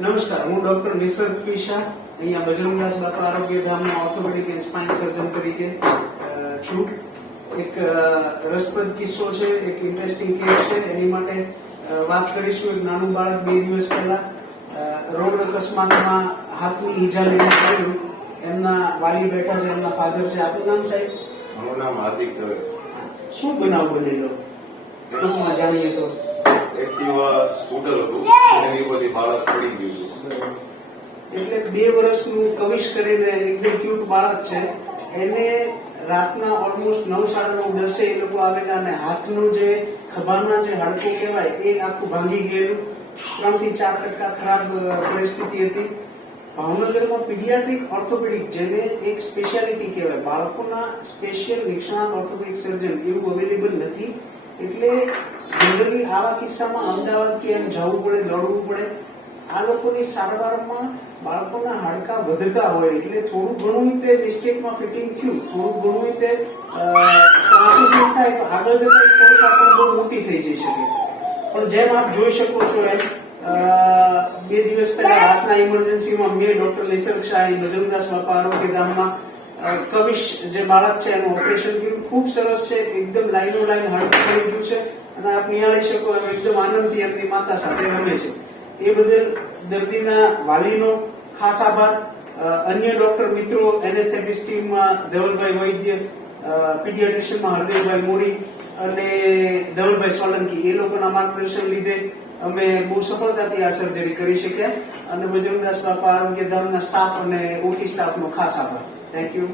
નમસ્કાર, હું ડોક્ટર નિસર્ગ પીશા અહીંયા બજરંગદાસ બાપા આરોગ્ય ધામના ઓર્થોપેડિક એન્ડ સ્પાઇન સર્જન તરીકે છું. એક રસપ્રદ કિસ્સો છે, એક ઇન્ટરેસ્ટિંગ કેસ છે. એની માટે વાત કરીશું. એક નાનું બાળક 2 દિવસ પહેલા રોડ અકસ્માતમાં હાથની ઈજા લઈને થયેલું. એમના વાલી બેઠા છે, એમના ફાધર છે. આપનું નામ સાહેબ? મારું નામ હાર્દિક દવે. શું બનાવ બનેલો ટૂંકમાં જાણીએ તો? એક્ટિવા સ્કૂટર હતું, એની બધી બાળક પડી ગયું હતું. એટલે 2 વર્ષનું કવિશ કરીને એકદમ ક્યુટ બાળક છે. એને રાતના ઓલમોસ્ટ 9:30 એ લોકો આવેલા અને હાથનું જે ખભાના જે હાડકું કહેવાય એ આખું ભાંગી ગયેલું. 3 થી 4% ખરાબ પરિસ્થિતિ હતી. ભાવનગરમાં પીડિયાટ્રિક ઓર્થોપેડિક, જેને એક સ્પેશિયાલિટી કહેવાય, બાળકોના સ્પેશિયલ નિષ્ણાત ઓર્થોપેડિક સર્જન એવું અવેલેબલ નથી. એટલે જનરલી આવા કિસ્સામાં અમદાવાદ કે એમ જવું પડે, દોડવું પડે. આ લોકોની સારવારમાં બાળકોના હાડકા વધતા હોય એટલે થોડું ઘણું તે મિસ્ટેકમાં ફિટિંગ થયું, થોડું ઘણું તે ટ્રાન્સફ્યુઝન થાય તો આગળ જતા થોડીક આપણને બહુ મોટી થઈ જઈ શકે. પણ જેમ આપ જોઈ શકો છો એમ 2 દિવસ પહેલા રાતના ઇમરજન્સીમાં મેં ડોક્ટર નિસર્ગ શાહ બજરંગદાસ બાપા આરોગ્ય ધામમાં કવિશ જે બાળક છે એનું ઓપરેશન કર્યું. ખૂબ સરસ છે, એકદમ લાઈનો લાઈન હાડકું મળી ગયું છે અને આપ નિહાળી શકો એમ એકદમ આનંદથી એમની માતા સાથે રમે છે. એ બદલ દર્દીના વાલીનો ખાસ આભાર. અન્ય ડોક્ટર મિત્રો, એનેસ્થેટિસ્ટ ટીમમાં ધવલભાઈ વૈદ્ય, પીડિયાટ્રિશિયનમાં હરદેવભાઈ મોરી અને ધવલભાઈ સોલંકી, એ લોકોના માર્ગદર્શન લીધે અમે બહુ સફળતાથી આ સર્જરી કરી શક્યા. અને બજરંગદાસ બાપા આરોગ્ય ધામના સ્ટાફ અને ઓટી સ્ટાફનો ખાસ આભાર. Thank you.